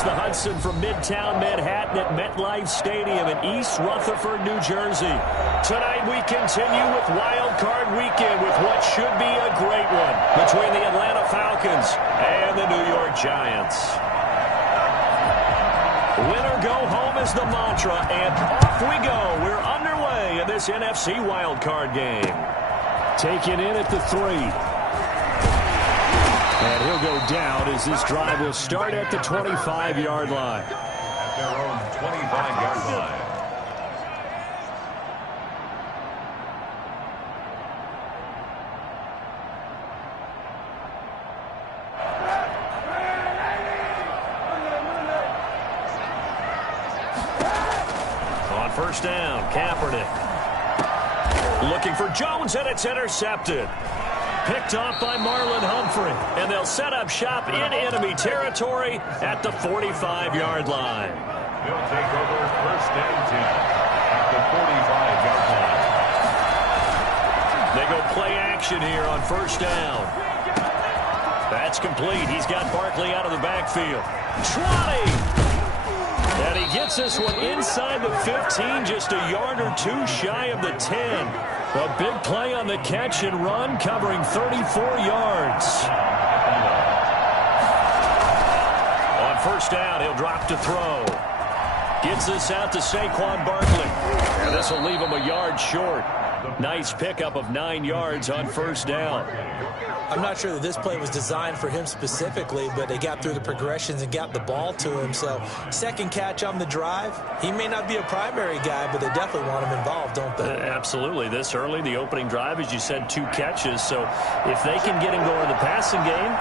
across the Hudson from Midtown Manhattan at MetLife Stadium in East Rutherford, New Jersey. Tonight we continue with Wild Card Weekend with what should be a great one between the Atlanta Falcons and the New York Giants. Win or go home is the mantra, and off we go. We're underway in this NFC Wild Card game. Taken in at the 3. And he'll go down as this drive will start at the 25-yard line. At their own 25-yard line. On first down, Kaepernick. Looking for Jones, and it's intercepted. Picked off by Marlon Humphrey, and they'll set up shop in enemy territory at the 45-yard line. They'll take over first and 10 at the 45-yard line. They go play action here on first down. That's complete. He's got Barkley out of the backfield. 20! And he gets this one inside the 15, just a yard or two shy of the 10. A big play on the catch and run, covering 34 yards. On first down, he'll drop to throw. Gets this out to Saquon Barkley. And this will leave him a yard short. Nice pickup of 9 yards on first down. I'm not sure that this play was designed for him specifically, but they got through the progressions and got the ball to him. So, second catch on the drive. He may not be a primary guy, but they definitely want him involved, don't they? Absolutely. This early, the opening drive, as you said, 2 catches. So, if they can get him going in the passing game,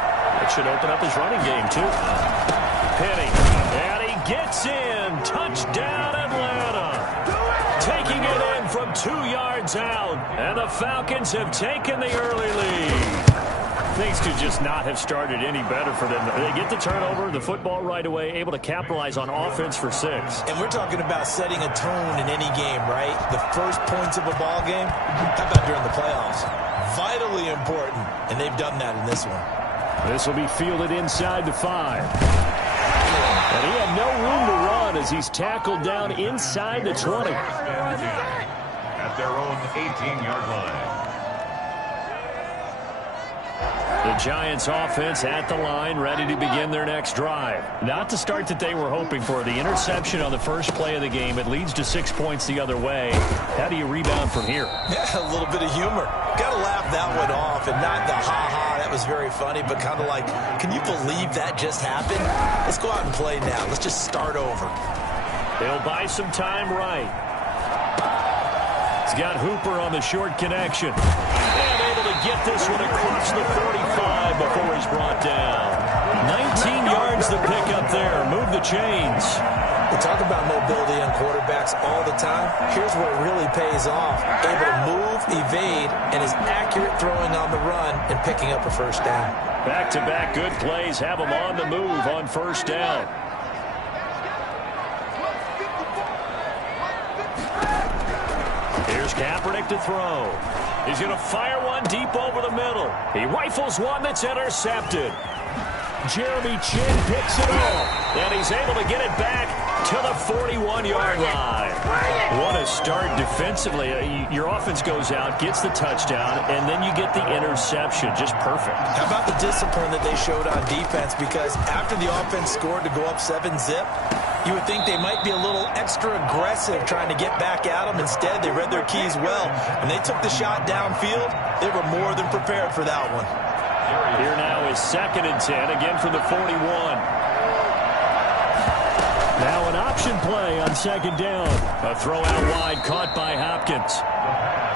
it should open up his running game, too. Penny. And he gets in. Touchdown, Atlanta. Taking it in from 2 yards out. And the Falcons have taken the early lead. Things could just not have started any better for them. They get the turnover, the football right away, able to capitalize on offense for 6. And we're talking about setting a tone in any game, right? The first points of a ball game, how about during the playoffs? Vitally important, and they've done that in this one. This will be fielded inside the 5. And he had no room to run as he's tackled down inside the 20. At their own 18-yard line. The Giants offense at the line, ready to begin their next drive. Not the start that they were hoping for. The interception on the first play of the game. It leads to 6 points the other way. How do you rebound from here? Yeah, a little bit of humor. Got to laugh that one off, and not the ha-ha, that was very funny, but kind of like, can you believe that just happened? Let's go out and play now. Let's just start over. They'll buy some time right. He's got Hooper on the short connection. And able to get this one across the 45 before he's brought down. 19 yards to pick up there. Move the chains. We talk about mobility on quarterbacks all the time. Here's where it really pays off. Able to move, evade, and is accurate throwing on the run and picking up a first down. Back-to-back good plays have him on the move on first down. Here's Kaepernick to throw. He's going to fire one deep over the middle. He rifles one that's intercepted. Jeremy Chin picks it up, and he's able to get it back to the 41-yard line. What a start defensively. Your offense goes out, gets the touchdown, and then you get the interception. Just perfect. How about the discipline that they showed on defense? Because after the offense scored to go up 7-zip, you would think they might be a little extra aggressive trying to get back at them. Instead, they read their keys well. When they took the shot downfield, they were more than prepared for that one. Here now is 2nd and 10, again from the 41. Now an option play on 2nd down. A throw out wide caught by Hopkins.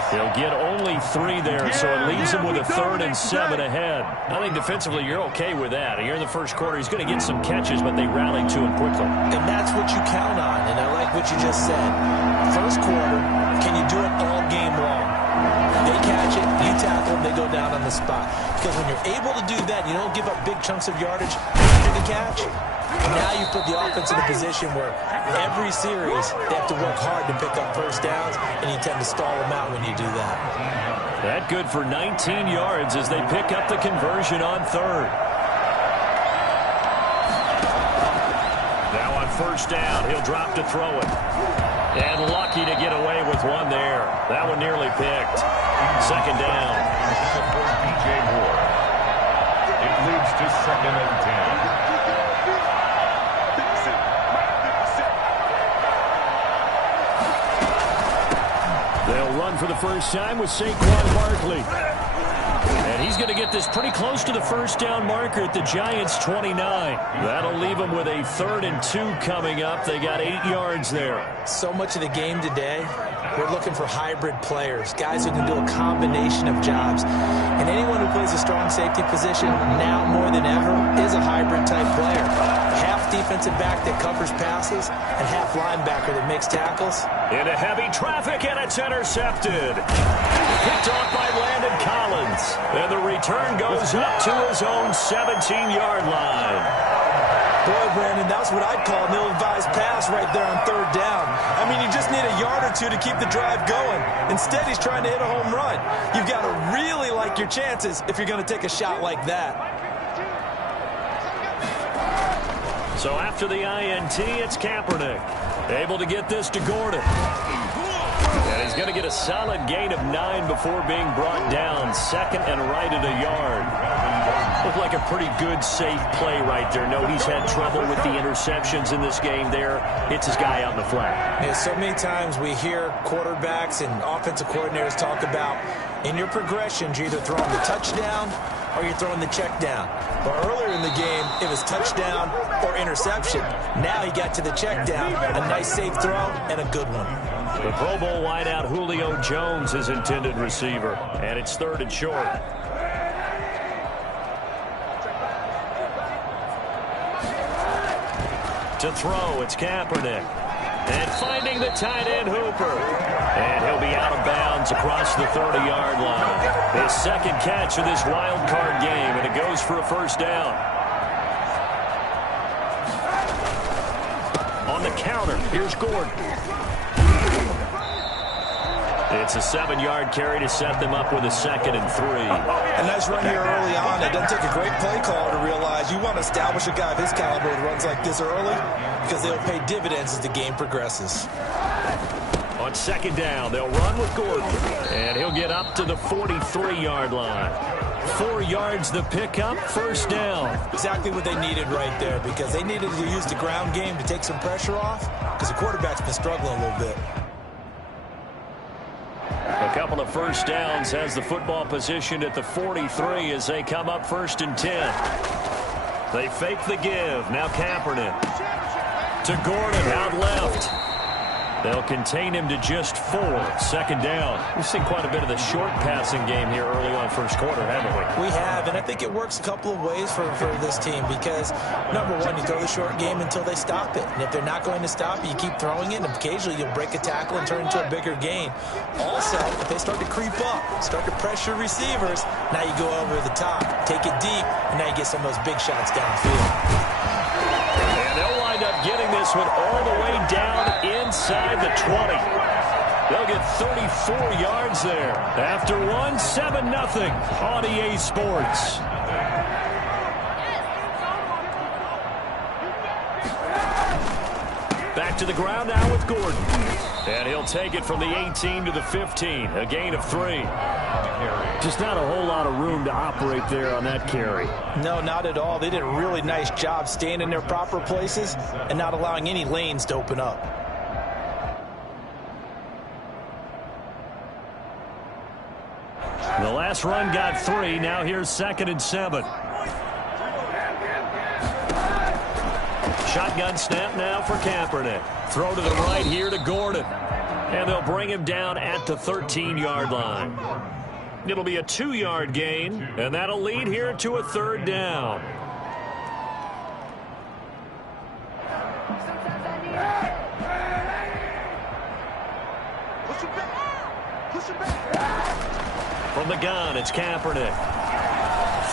He'll get only 3 there, so it leaves him with a 3rd and 7 ahead. I think defensively you're okay with that. Here in the first quarter, he's going to get some catches, but they rallied to him quickly. And that's what you count on, and I like what you just said. First quarter, can you do it all game long? They catch it, you tackle them, they go down on the spot. Because when you're able to do that, you don't give up big chunks of yardage after the catch. Now you put the offense in a position where every series they have to work hard to pick up first downs, and you tend to stall them out when you do that. That good for 19 yards as they pick up the conversion on 3rd. first down. He'll drop to throw it. And lucky to get away with one there. That one nearly picked. Second down. DJ Moore. It leads to 2nd and 10. They'll run for the first time with Saquon Barkley. And he's going to get this pretty close to the first down marker at the Giants' 29. That'll leave them with a 3rd and 2 coming up. They got 8 yards there. So much of the game today, we're looking for hybrid players, guys who can do a combination of jobs. And anyone who plays a strong safety position now more than ever is a hybrid type player. Half defensive back that covers passes and half linebacker that makes tackles. Into heavy traffic, and it's intercepted. Picked off by Landon Collins. And the return goes up to his own 17-yard line. Boy, Brandon, that's what I'd call an ill-advised pass right there on 3rd down. I mean, you just need a yard or two to keep the drive going. Instead, he's trying to hit a home run. You've got to really like your chances if you're going to take a shot like that. So after the INT, it's Kaepernick. Able to get this to Gordon. And he's going to get a solid gain of 9 before being brought down. 2nd and right at a yard. Looked like a pretty good, safe play right there. No, he's had trouble with the interceptions in this game there. Hits his guy out in the flat. Yeah, so many times we hear quarterbacks and offensive coordinators talk about in your progressions, you're either throwing the touchdown or you're throwing the check down. But earlier in the game, it was touchdown or interception. Now he got to the check down. A nice, safe throw and a good one. The Pro Bowl wideout Julio Jones is intended receiver. And it's 3rd and short. To throw, it's Kaepernick. And finding the tight end Hooper. And he'll be out of bounds across the 30-yard line. His 2nd catch of this wild card game, and it goes for a first down. On the counter, here's Gordon. It's a 7-yard carry to set them up with a 2nd and 3. A nice run here early on. It doesn't take a great play caller to realize you want to establish a guy of his caliber that runs like this early because they'll pay dividends as the game progresses. On 2nd down, they'll run with Gordon. And he'll get up to the 43-yard line. 4 yards the pickup, first down. Exactly what they needed right there because they needed to use the ground game to take some pressure off because the quarterback's been struggling a little bit. A couple of first downs has the football position at the 43 as they come up 1st and 10. They fake the give. Now Kaepernick. To Gordon out left. They'll contain him to just 4. 2nd down. We've seen quite a bit of the short passing game here early on first quarter, haven't we? We have, and I think it works a couple of ways for this team because, number one, you throw the short game until they stop it. And if they're not going to stop it, you keep throwing it, and occasionally you'll break a tackle and turn it into a bigger gain. Also, if they start to creep up, start to pressure receivers, now you go over the top, take it deep, and now you get some of those big shots downfield. And they'll wind up getting this one all the way down inside the 20. They'll get 34 yards there. After one, 7-0 on EA Sports. Back to the ground now with Gordon. And he'll take it from the 18 to the 15. A gain of 3. Just not a whole lot of room to operate there on that carry. No, not at all. They did a really nice job staying in their proper places and not allowing any lanes to open up. The last run got 3. Now here's 2nd and 7. Shotgun snap now for Kaepernick. Throw to the right here to Gordon. And they'll bring him down at the 13-yard line. It'll be a 2-yard gain, and that'll lead here to a 3rd down. From the gun, it's Kaepernick.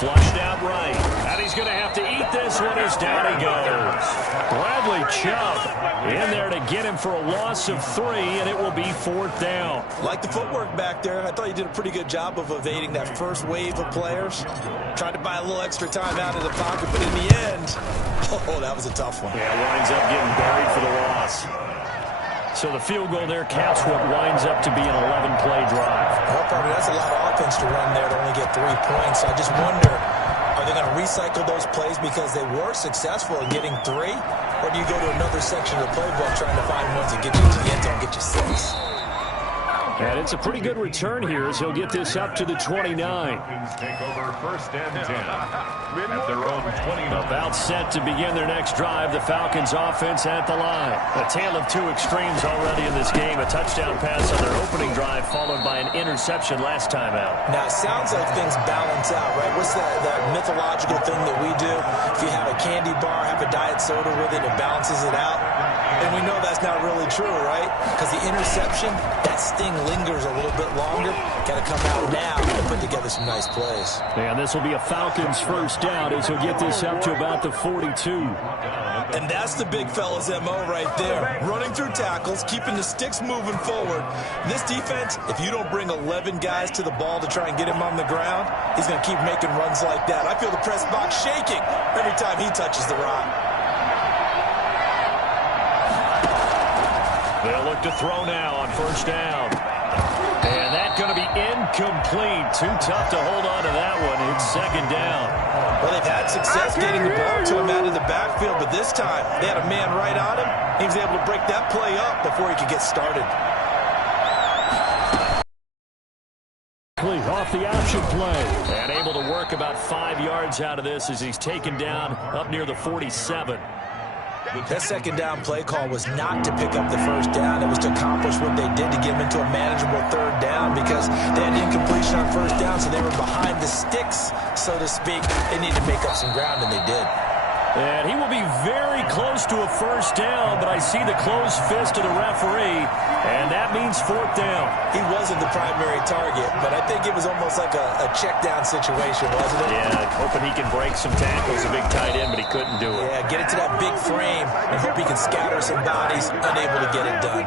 Flushed out right. And he's going to have to eat this one as down he goes. Bradley Chubb in there to get him for a loss of 3, and it will be 4th down. Like the footwork back there. I thought he did a pretty good job of evading that first wave of players. Tried to buy a little extra time out of the pocket, but in the end, oh, that was a tough one. Yeah, winds up getting buried for the loss. So the field goal there caps what winds up to be an 11-play drive. Well, probably that's a lot of offense to run there to only get 3 points. I just wonder, are they going to recycle those plays because they were successful in getting 3? Or do you go to another section of the playbook trying to find ones that get you to the end zone and get you 6? And it's a pretty good return here as he'll get this up to the 29. Take over 1st and 10 at their own 29. About set to begin their next drive. The Falcons offense at the line. A tale of 2 extremes already in this game. A touchdown pass on their opening drive followed by an interception last time out. Now, it sounds like things balance out, right? What's that mythological thing that we do? If you have a candy bar, have a diet soda with it, it balances it out. And we know that's not really true, right? Because the interception, that sting lingers a little bit longer. Got to come out now and put together some nice plays. And this will be a Falcons 1st down as he'll get this up to about the 42. And that's the big fella's MO right there. Running through tackles, keeping the sticks moving forward. This defense, if you don't bring 11 guys to the ball to try and get him on the ground, he's going to keep making runs like that. I feel the press box shaking every time he touches the rock. They'll look to throw now on 1st down. And that's going to be incomplete. Too tough to hold on to that one. It's 2nd down. Well, they've had success getting the ball to him out of the backfield, but this time they had a man right on him. He was able to break that play up before he could get started. Off the option play. And able to work about 5 yards out of this as he's taken down up near the 47. That 2nd down play call was not to pick up the 1st down. It was to accomplish what they did to get him into a manageable 3rd down because they had incompletion on 1st down, so they were behind the sticks, so to speak. They needed to make up some ground, and they did. And he will be very close to a 1st down, but I see the closed fist of the referee, and that means 4th down. He wasn't the primary target, but I think it was almost like a check down situation, wasn't it? Yeah, hoping he can break some tackles, a big tight end, but he couldn't do it. Yeah, get it to that big frame and hope he can scatter some bodies, unable to get it done.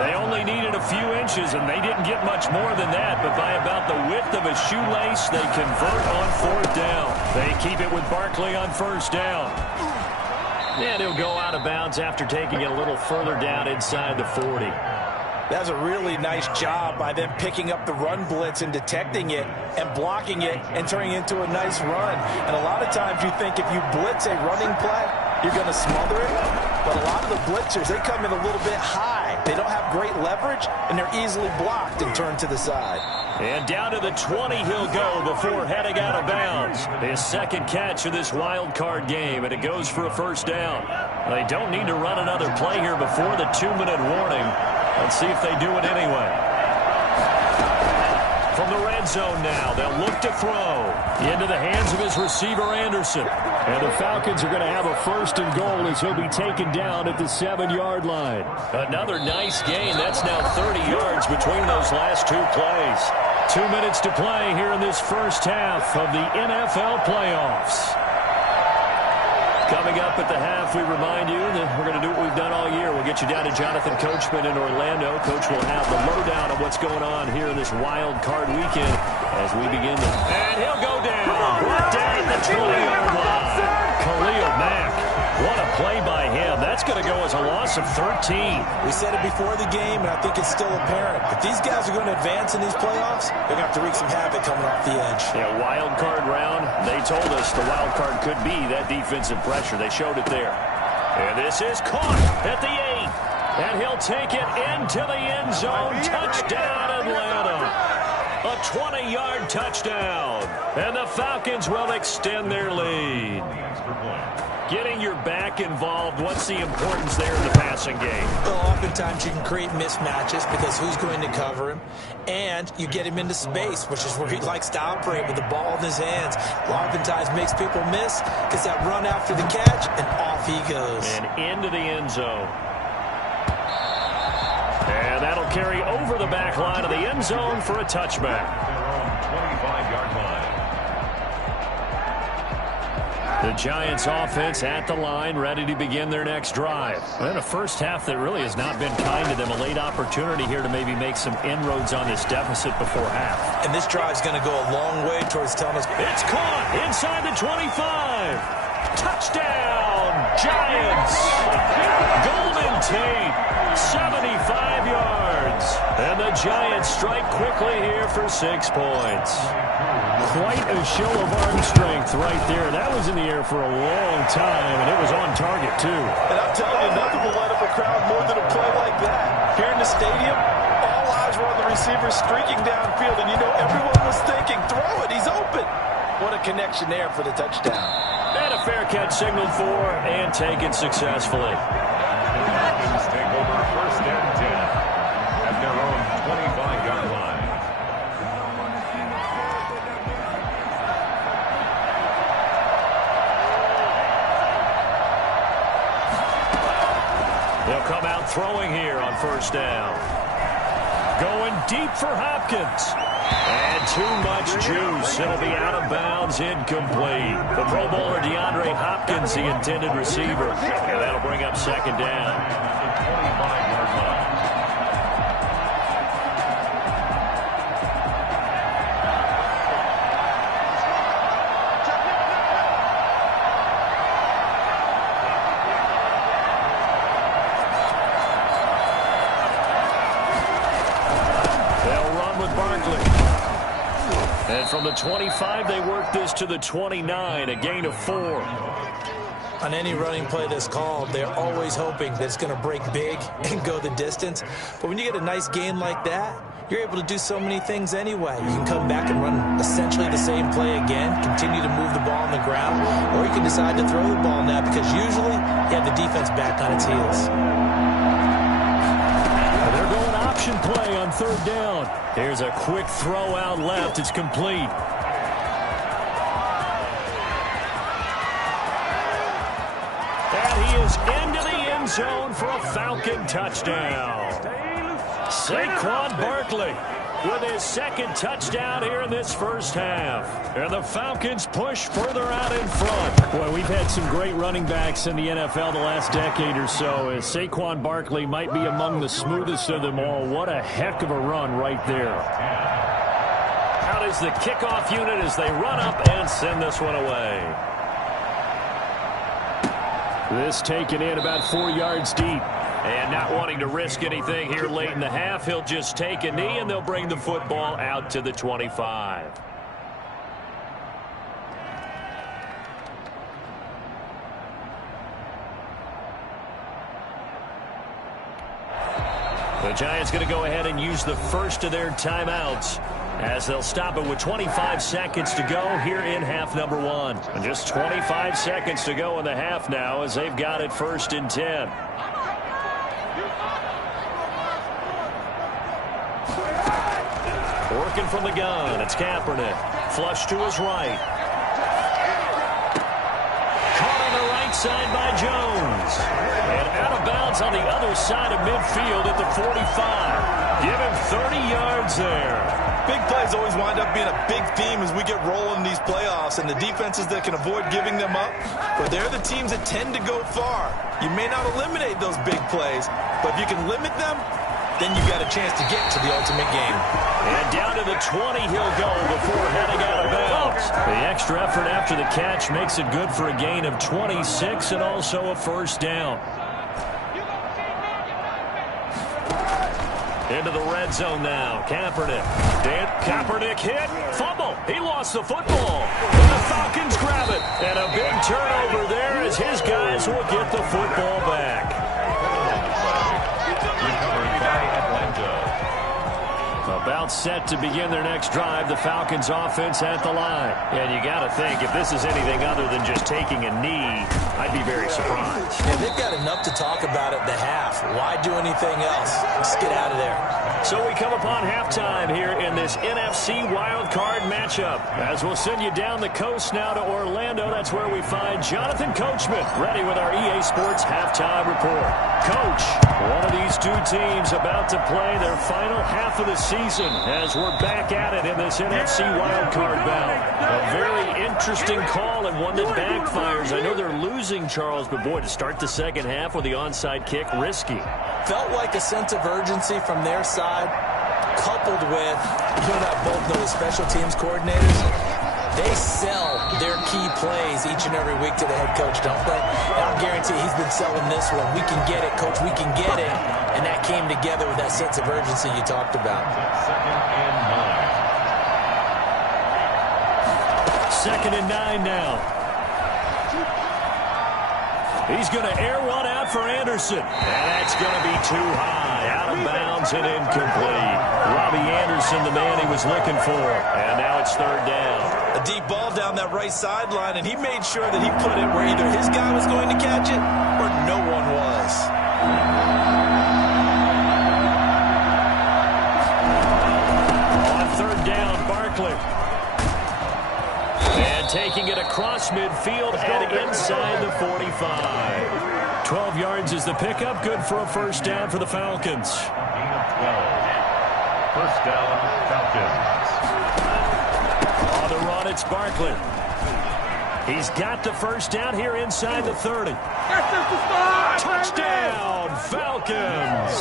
They only needed a few inches, and they didn't get much more than that, but by about the width of a shoelace, they convert on 4th down. They keep it with Barkley on 1st down. And he'll go out of bounds after taking it a little further down inside the 40. That's a really nice job by them picking up the run blitz and detecting it and blocking it and turning it into a nice run. And a lot of times you think if you blitz a running play, you're going to smother it. But a lot of the blitzers, they come in a little bit high. They don't have great leverage, and they're easily blocked and turned to the side. And down to the 20 he'll go before heading out of bounds. His 2nd catch of this wild card game, and it goes for a 1st down. They don't need to run another play here before the 2-minute warning. Let's see if they do it anyway. From the red zone now, they'll look to throw into the hands of his receiver, Anderson. And the Falcons are going to have a 1st and goal as he'll be taken down at the 7-yard line. Another nice gain. That's now 30 yards between those last 2 plays. 2 minutes to play here in this 1st half of the NFL playoffs. Coming up at the half, we remind you that we're going to do what we've done all year. We'll get you down to Jonathan Coachman in Orlando. Coach will have the lowdown of what's going on here in this wild card weekend as we begin the... And he'll go down. Brought down at the 20-yard line. Khalil Mack. What a play by him. That's going to go as a loss of 13. We said it before the game, and I think it's still apparent. If these guys are going to advance in these playoffs, they're going to have to wreak some havoc coming off the edge. Yeah, wild card round. They told us the wild card could be that defensive pressure. They showed it there. And this is caught at the 8. And he'll take it into the end zone. Touchdown, Atlanta. A 20-yard touchdown. And the Falcons will extend their lead. Getting your back involved, what's the importance there in the passing game? Well, oftentimes you can create mismatches because who's going to cover him, and you get him into space, which is where he likes to operate with the ball in his hands. Oftentimes makes people miss, gets that run after the catch, and off he goes. And into the end zone. And that'll carry over the back line of the end zone for a touchback. 25-yard line. The Giants offense at the line, ready to begin their next drive. And a first half that really has not been kind to them. A late opportunity here to maybe make some inroads on this deficit before half. And this drive is going to go a long way towards telling us. It's caught inside the 25. Touchdown, Giants. Golden Tate, 75 yards. And the Giants strike quickly here for 6 points. Quite a show of arm strength right there. That was in the air for a long time, and it was on target, too. And I'm telling you, nothing will light up a crowd more than a play like that. Here in the stadium, all eyes were on the receiver streaking downfield, and you know everyone was thinking, throw it, he's open. What a connection there for the touchdown. And a fair catch signaled for and taken successfully. Falcons take over first and 10 at their own 25-yard line. They'll come out throwing here on first down. Going deep for Hopkins. And too much juice. It'll be out of bounds, incomplete. The Pro Bowler DeAndre Hopkins, the intended receiver. And that'll bring up second down. 25-yard line. And from the 25, they work this to the 29, a gain of 4. On any running play that's called, they're always hoping that it's going to break big and go the distance. But when you get a nice gain like that, you're able to do so many things anyway. You can come back and run essentially the same play again, continue to move the ball on the ground, or you can decide to throw the ball now because usually you have the defense back on its heels. They're going option play on third down. Here's a quick throw out left. It's complete. And he is into the end zone for a Falcon touchdown. Saquon Barkley with his second touchdown here in this first half. And the Falcons push further out in front. Boy, we've had some great running backs in the NFL the last decade or so. As Saquon Barkley might be among the smoothest of them all. What a heck of a run right there. Out is the kickoff unit as they run up and send this one away. This taken in about 4 yards deep. And not wanting to risk anything here late in the half, he'll just take a knee and they'll bring the football out to the 25. The Giants going to go ahead and use the first of their timeouts as they'll stop it with 25 seconds to go here in half number 1. And just 25 seconds to go in the half now as they've got it first and 10. Working from the gun, it's Kaepernick. Flush to his right. Caught on the right side by Jones. And out of bounds on the other side of midfield at the 45. Give him 30 yards there. Big plays always wind up being a big theme as we get rolling in these playoffs, and the defenses that can avoid giving them up, but they're the teams that tend to go far. You may not eliminate those big plays, but if you can limit them, then you've got a chance to get to the ultimate game. And down to the 20 he'll go before heading out of bounds. The extra effort after the catch makes it good for a gain of 26 and also a first down. Into the red zone now. Kaepernick. Kaepernick hit. Fumble. He lost the football. And the Falcons grab it. And a big turnover there as his guys will get the football back. About set to begin their next drive, the Falcons offense at the line. And you got to think, if this is anything other than just taking a knee, I'd be very surprised. Yeah, they've got enough to talk about at the half. Why do anything else? Just get out of there. So we come upon halftime here in this NFC wildcard matchup. As we'll send you down the coast now to Orlando, that's where we find Jonathan Coachman ready with our EA Sports halftime report. Coach, one of these two teams about to play their final half of the season season as we're back at it in this NFC wildcard bout. A very interesting call and one that backfires. I know they're losing, Charles, but boy, to start the second half with the onside kick, risky. Felt like a sense of urgency from their side, coupled with, you and I both know the special teams coordinators, they sell their key plays each and every week to the head coach, don't they? And I'll guarantee he's been selling this one. We can get it, coach, we can get it. And that came together with that sense of urgency you talked about. Second and 9 now. He's going to air one out for Anderson. And that's going to be too high. Out of bounds and incomplete. Robbie Anderson, the man he was looking for. And now it's third down. A deep ball down that right sideline, and he made sure that he put it where either his guy was going to catch it or no one was. On third down, Barkley. And taking it across midfield and inside the 45. 12 yards is the pickup. Good for a first down for the Falcons. First down, Falcons. On the run, it's Barkley. He's got the first down here inside the 30. Touchdown, Falcons.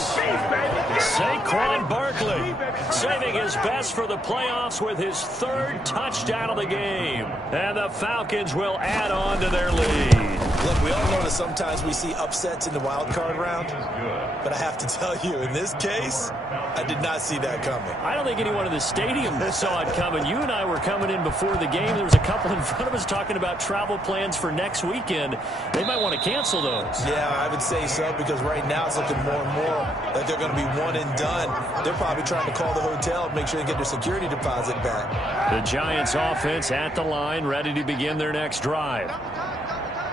Saquon Barkley saving his best for the playoffs with his third touchdown of the game. And the Falcons will add on to their lead. Look, we all know that sometimes we see upsets in the wild card round. But I have to tell you, in this case, I did not see that coming. I don't think anyone in the stadium saw it coming. You and I were coming in before the game. There was a couple in front of us talking about travel plans for next weekend. They might want to cancel those. Yeah, I would say so, because right now it's looking more and more that they're going to be one and done. They're probably trying to call the hotel and make sure they get their security deposit back. The Giants offense at the line, ready to begin their next drive.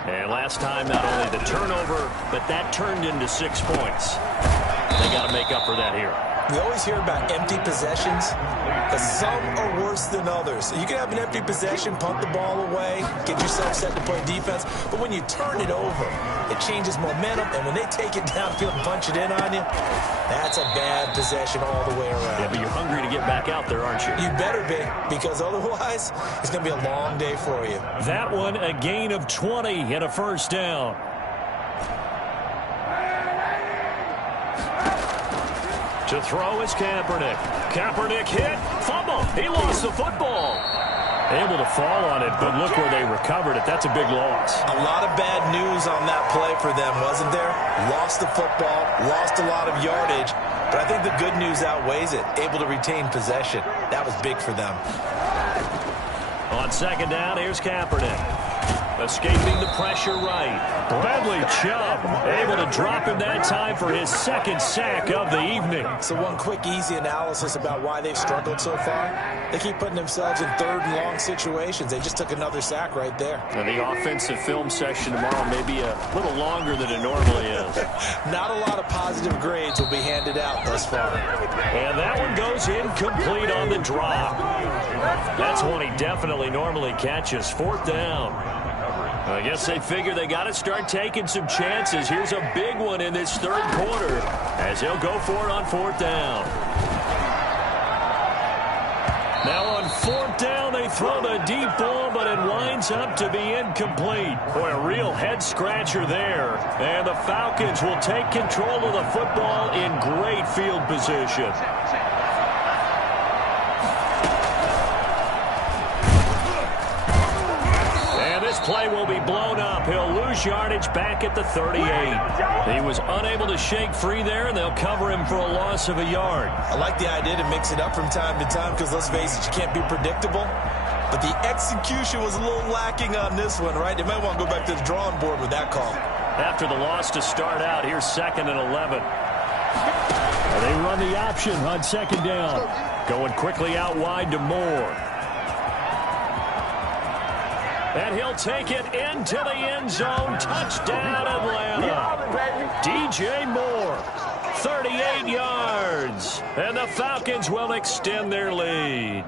And last time, not only the turnover, but that turned into 6 points. They got to make up for that here. We always hear about empty possessions, but some are worse than others. You can have an empty possession, punt the ball away, get yourself set to play defense, but when you turn it over, it changes momentum, and when they take it downfield and punch it in on you, that's a bad possession all the way around. Yeah, but you're hungry to get back out there, aren't you? You better be, because otherwise, it's going to be a long day for you. That one, a gain of 20 and a first down. To throw is Kaepernick. Kaepernick hit. Fumble. He lost the football. Able to fall on it, but look where they recovered it. That's a big loss. A lot of bad news on that play for them, wasn't there? Lost the football, lost a lot of yardage, but I think the good news outweighs it. Able to retain possession. That was big for them. On second down, here's Kaepernick. Escaping the pressure right. Bradley Chubb able to drop him that time for his second sack of the evening. So one quick, easy analysis about why they've struggled so far. They keep putting themselves in third and long situations. They just took another sack right there. And the offensive film session tomorrow may be a little longer than it normally is. Not a lot of positive grades will be handed out thus far. And that one goes incomplete on the drop. That's one he definitely normally catches. Fourth down. I guess they figure they got to start taking some chances. Here's a big one in this third quarter as he'll go for it on fourth down. Now on fourth down, they throw the deep ball, but it winds up to be incomplete. Boy, a real head-scratcher there. And the Falcons will take control of the football in great field position. Play will be blown up. He'll lose yardage back at the 38. He was unable to shake free there, and they'll cover him for a loss of a yard. I like the idea to mix it up from time to time because, let's face it, you can't be predictable. But the execution was a little lacking on this one, right? They might want to go back to the drawing board with that call. After the loss to start out, here's 2nd and 11. They run the option on second down. Going quickly out wide to Moore. And he'll take it into the end zone. Touchdown, Atlanta. DJ Moore, 38 yards. And the Falcons will extend their lead.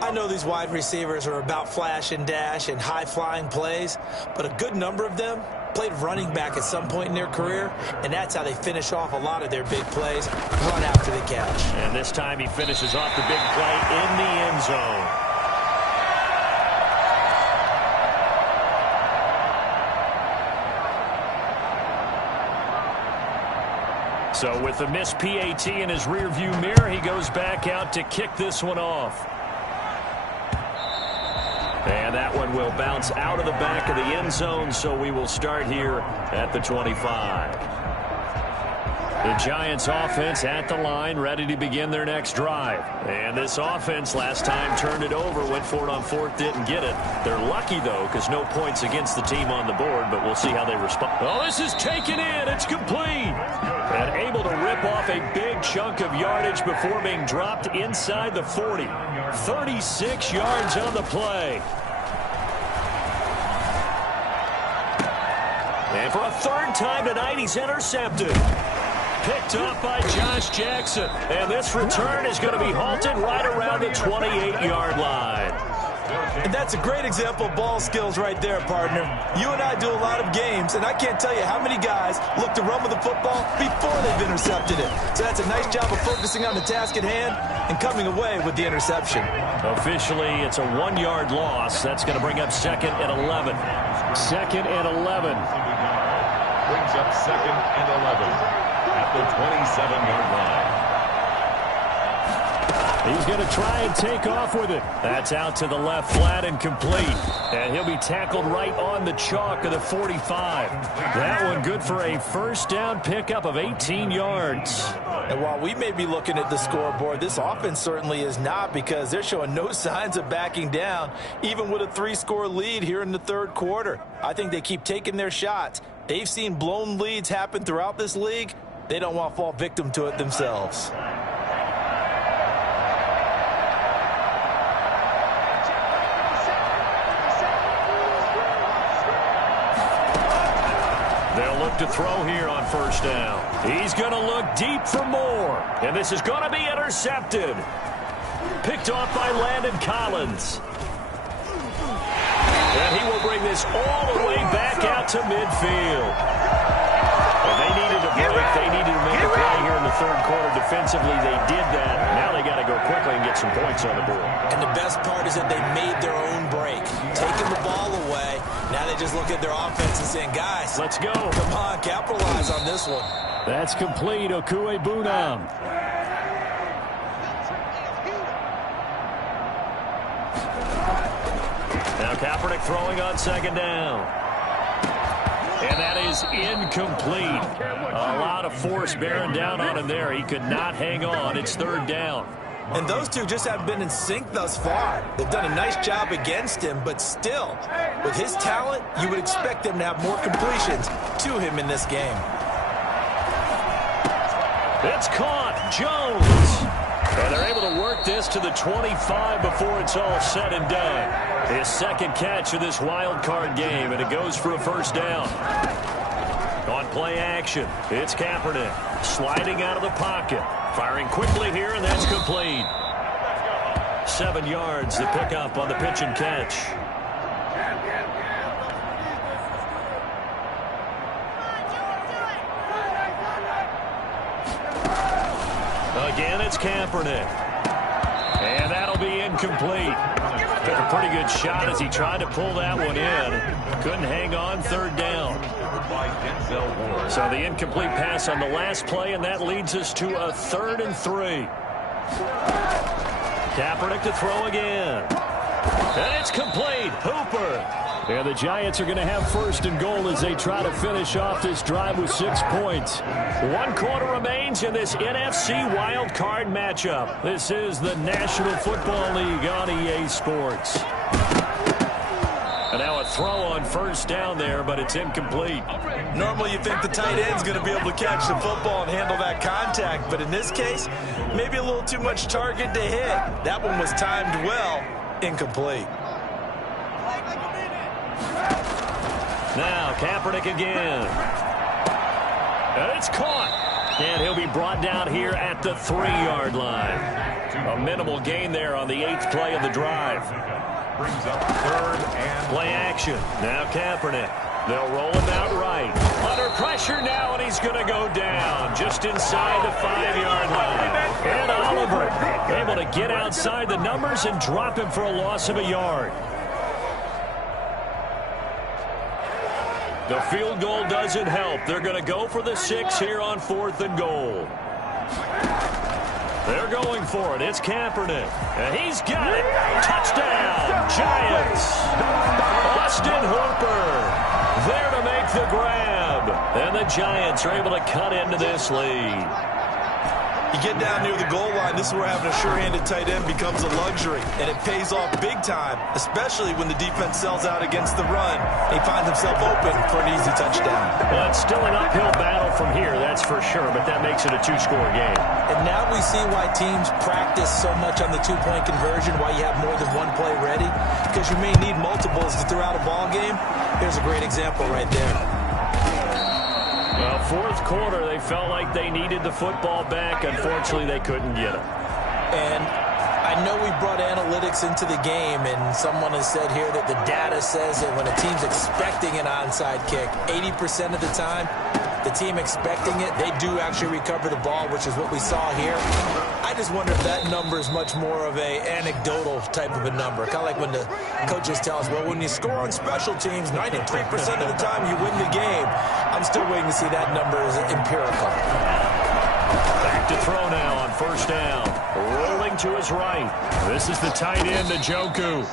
I know these wide receivers are about flash and dash and high-flying plays, but a good number of them played running back at some point in their career, and that's how they finish off a lot of their big plays, run after the catch. And this time he finishes off the big play in the end zone. So with the missed PAT in his rearview mirror, he goes back out to kick this one off. And that one will bounce out of the back of the end zone, so we will start here at the 25. The Giants offense at the line, ready to begin their next drive. And this offense last time turned it over, went for it on fourth, didn't get it. They're lucky, though, because no points against the team on the board, but we'll see how they respond. Oh, this is taken in. It's complete. And able to rip off a big chunk of yardage before being dropped inside the 40. 36 yards on the play. And for a third time tonight, he's intercepted. Picked up by Josh Jackson. And this return is going to be halted right around the 28-yard line. And that's a great example of ball skills right there, partner. You and I do a lot of games, and I can't tell you how many guys look to run with the football before they've intercepted it. So that's a nice job of focusing on the task at hand and coming away with the interception. Officially, it's a 1-yard loss. That's going to bring up 2nd and 11. 2nd and 11. Brings up 2nd and 11. At the 27-yard line. He's going to try and take off with it. That's out to the left, flat and complete. And he'll be tackled right on the chalk of the 45. That one good for a first down pickup of 18 yards. And while we may be looking at the scoreboard, this offense certainly is not, because they're showing no signs of backing down, even with a 3-score lead here in the third quarter. I think they keep taking their shots. They've seen blown leads happen throughout this league. They don't want to fall victim to it themselves. They'll look to throw here on first down. He's going to look deep for more. And this is going to be intercepted. Picked off by Landon Collins. And he will bring this all the way back out to midfield. And they needed a break. They needed to make a play here in the third quarter. Defensively, they did that. Now they got to go quickly and get some points on the board. And the best part is that they made their own break. Taking the ball away. Now they just look at their offense and saying, guys, let's go. Come on, capitalize on this one. That's complete. Okue Bunam. Now Kaepernick throwing on second down. And that is incomplete. A lot of force bearing down on him there. He could not hang on. It's third down. And those two just haven't been in sync thus far. They've done a nice job against him, but still, with his talent, you would expect them to have more completions to him in this game. It's caught. Jones. And they're able to work this to the 25 before it's all said and done. His second catch of this wild card game, and it goes for a first down. On play action, it's Kaepernick sliding out of the pocket. Firing quickly here, and that's complete. 7 yards to pick up on the pitch and catch. Again, it's Kaepernick. And that'll be incomplete. Took a pretty good shot as he tried to pull that one in. Couldn't hang on, third down. So the incomplete pass on the last play, and that leads us to a 3rd and 3. Kaepernick to throw again. And it's complete. Hooper. And the Giants are going to have 1st and goal as they try to finish off this drive with 6 points. 1 quarter remains in this NFC wild card matchup. This is the National Football League on EA Sports. And now a throw on first down there, but it's incomplete. Normally you think the tight end's going to be able to catch the football and handle that contact, but in this case, maybe a little too much target to hit. That one was timed well. Incomplete. Now Kaepernick again. And it's caught. And he'll be brought down here at the 3-yard line. A minimal gain there on the 8th play of the drive. Brings up 3rd and play action. Now Kaepernick They'll roll him out right. Under pressure now, and he's going to go down just inside the 5-yard line. And Oliver able to get outside the numbers and drop him for a loss of a yard. The field goal doesn't help. They're going to go for the 6 here on 4th and goal. They're going for it. It's Kaepernick. And he's got it. Touchdown, Giants. Austin Hooper there to make the grab. And the Giants are able to cut into this lead. You get down near the goal line, this is where having a sure-handed tight end becomes a luxury. And it pays off big time, especially when the defense sells out against the run. He finds himself open for an easy touchdown. Well, it's still an uphill battle from here, that's for sure, but that makes it a 2-score game. And now we see why teams practice so much on the 2-point conversion, why you have more than one play ready, because you may need multiples to throw out a ball game. Here's a great example right there. Well, 4th quarter, they felt like they needed the football back. Unfortunately, they couldn't get it. And I know we brought analytics into the game, and someone has said here that the data says that when a team's expecting an onside kick, 80% of the time, the team expecting it, they do actually recover the ball, which is what we saw here. I just wonder if that number is much more of a anecdotal type of a number. Kind of like when the coaches tell us, well, when you score on special teams, 93% of the time you win the game. I'm still waiting to see that number is empirical. Back to throw now on 1st down. Rolling to his right. This is the tight end, Njoku.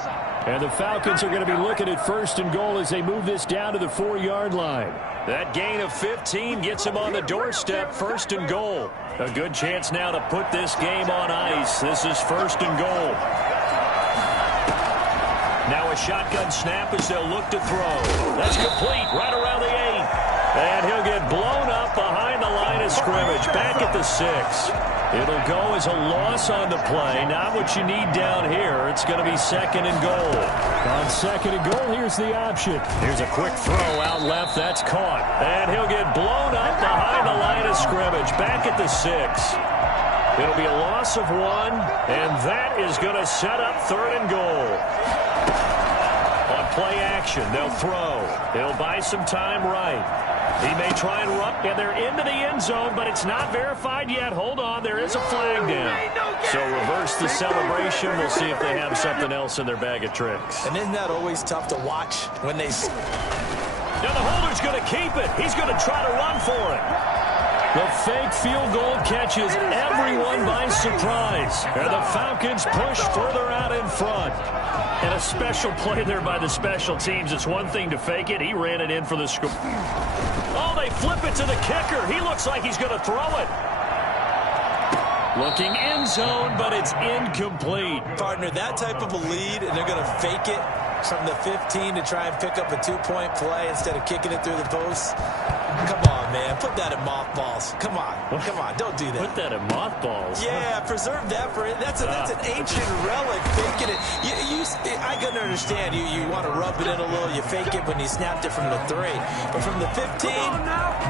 And the Falcons are going to be looking at 1st and goal as they move this down to the 4-yard line. That gain of 15 gets him on the doorstep, 1st and goal. A good chance now to put this game on ice. This is 1st and goal. Now a shotgun snap as they'll look to throw. That's complete right around the 8. And he'll get blown up behind the line of scrimmage, back at the 6. It'll go as a loss on the play. Not what you need down here. It's going to be 2nd and goal. On 2nd and goal, here's the option. Here's a quick throw out left. That's caught. And he'll get blown up behind the line of scrimmage, back at the 6. It'll be a loss of 1, and that is going to set up 3rd and goal. On play action, they'll throw. They'll buy some time right. He may try and run, and they're into the end zone, but it's not verified yet. Hold on, there is a flag down. So reverse the celebration. We'll see if they have something else in their bag of tricks. And isn't that always tough to watch when they... Now the holder's going to keep it. He's going to try to run for it. The fake field goal catches everyone by surprise. And the Falcons push further out in front. And a special play there by the special teams. It's one thing to fake it. He ran it in for the score. Oh, they flip it to the kicker. He looks like he's going to throw it. Looking end zone, but it's incomplete. Partner, that type of a lead, and they're going to fake it from the 15 to try and pick up a 2-point play instead of kicking it through the post. Come on, man. Put that in mothballs. Come on. Come on. Don't do that. Put that in mothballs? Yeah, preserve that for it. That's an ancient relic. Faking it. I can understand. You want to rub it in a little. You fake it when you snapped it from the 3. But from the 15,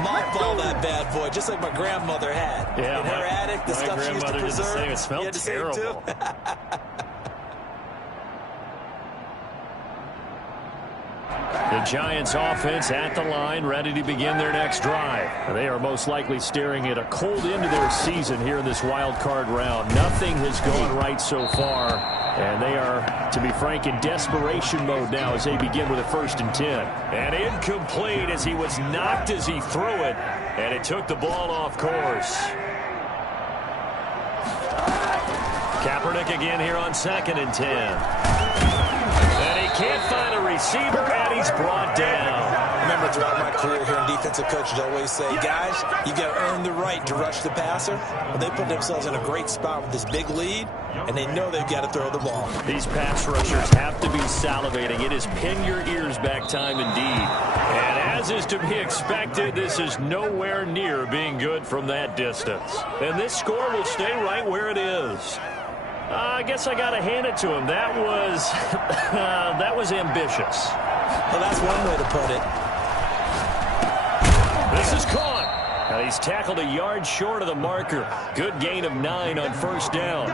mothball that bad boy, just like my grandmother had. Yeah, in her attic, the stuff she used to preserve. It smelled terrible. The Giants offense at the line, ready to begin their next drive. They are most likely staring at a cold end to their season here in this wild card round. Nothing has gone right so far, and they are, to be frank, in desperation mode now as they begin with a 1st and 10. And incomplete as he was knocked as he threw it, and it took the ball off course. Kaepernick again here on 2nd and 10. And he can't find a receiver, and he's brought down. Remember, throughout my career here in defensive coaches always say, guys, you got to earn the right to rush the passer. Well, they put themselves in a great spot with this big lead, and they know they've got to throw the ball. These pass rushers have to be salivating. It is pin your ears back time indeed. And as is to be expected, this is nowhere near being good from that distance. And this score will stay right where it is. I guess I got to hand it to him. That was ambitious. Well, that's one way to put it. This is caught. And he's tackled a yard short of the marker. Good gain of 9 on first down.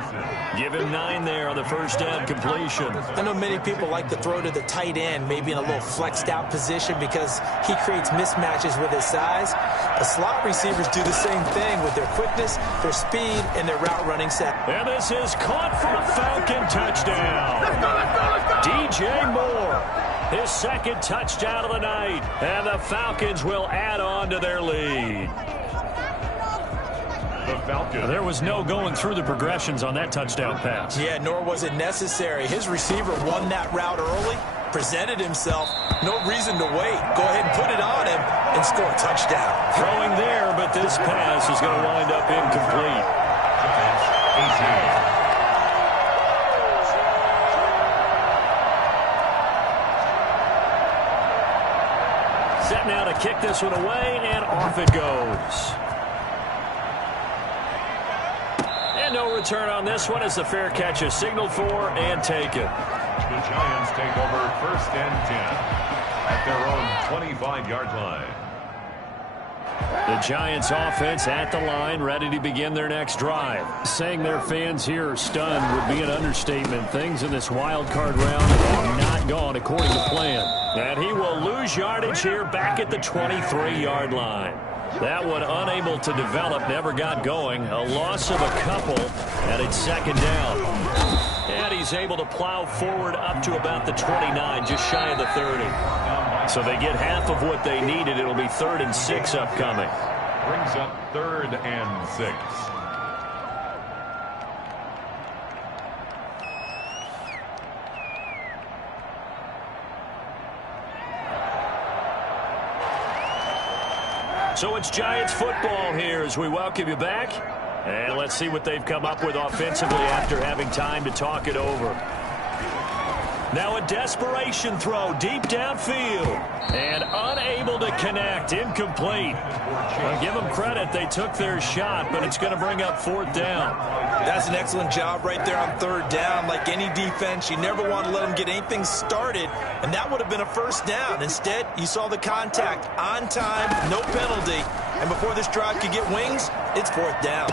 Give him 9 there on the first down completion. I know many people like to throw to the tight end, maybe in a little flexed out position because he creates mismatches with his size. The slot receivers do the same thing with their quickness, their speed, and their route running set. And this is caught for a Falcon touchdown. DJ Moore, his second touchdown of the night. And the Falcons will add on to their lead. The Falcons. There was no going through the progressions on that touchdown pass. Yeah, nor was it necessary. His receiver won that route early, presented himself. No reason to wait. Go ahead and put it on him and score a touchdown. Throwing there, but this pass is going to wind up incomplete. Set now to kick this one away, and off it goes. And no return on this one as the fair catch is signaled for and taken. The Giants take over first and 10 at their own 25-yard line. The Giants offense at the line, ready to begin their next drive. Saying their fans here are stunned would be an understatement. Things in this wild card round have not gone according to plan. And he will lose yardage here back at the 23-yard line. That one unable to develop, never got going. A loss of a couple, and it's second down. And he's able to plow forward up to about the 29, just shy of the 30. So they get half of what they needed. It'll be 3rd and 6 upcoming. Brings up 3rd and 6. So it's Giants football here as we welcome you back. And let's see what they've come up with offensively after having time to talk it over. Now a desperation throw deep downfield. And unable to connect. Incomplete. Well, give them credit. They took their shot, but it's going to bring up 4th down. That's an excellent job right there on 3rd down. Like any defense, you never want to let them get anything started, and that would have been a first down. Instead, you saw the contact on time, no penalty, and before this drive could get wings, it's 4th down.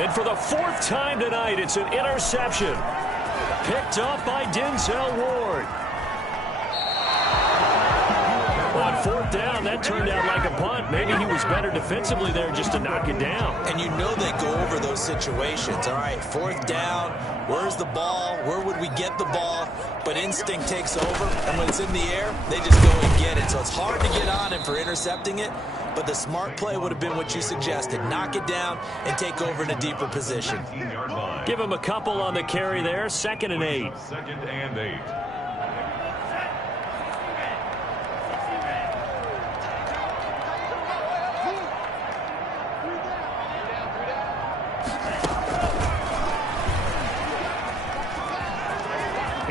And for the 4th time tonight, it's an interception. Picked off by Denzel Ward. On 4th down, that turned out like a punt. Maybe he was better defensively there just to knock it down. And you know they go over those situations. All right, 4th down, where's the ball? Where would we get the ball? But instinct takes over, and when it's in the air, they just go and get it. So it's hard to get on him for intercepting it, but the smart play would have been what you suggested. Knock it down and take over in a deeper position. Give him a couple on the carry there. 2nd and 8. 2nd and 8.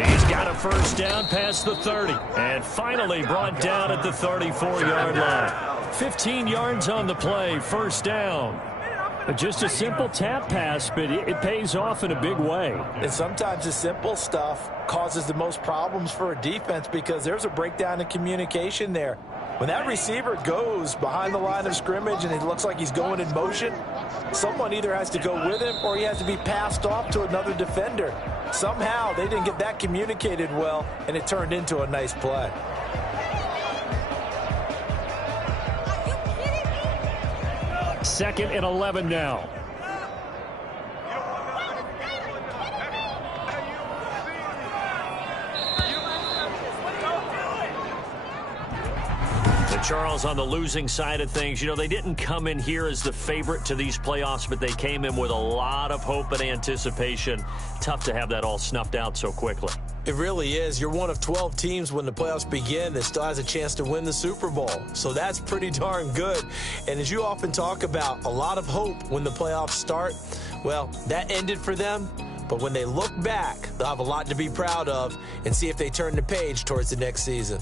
He's got a first down past the 30. And finally brought down at the 34-yard line. 15 yards on the play, first down. Just a simple tap pass, but it pays off in a big way. And sometimes the simple stuff causes the most problems for a defense because there's a breakdown in communication there. When that receiver goes behind the line of scrimmage and it looks like he's going in motion, someone either has to go with him or he has to be passed off to another defender. Somehow they didn't get that communicated well, and it turned into a nice play. Second and 11 now. Charles, on the losing side of things, you know, they didn't come in here as the favorite to these playoffs, but they came in with a lot of hope and anticipation. Tough to have that all snuffed out so quickly. It really is. You're one of 12 teams when the playoffs begin that still has a chance to win the Super Bowl. So that's pretty darn good. And as you often talk about, a lot of hope when the playoffs start. Well, that ended for them. But when they look back, they'll have a lot to be proud of and see if they turn the page towards the next season.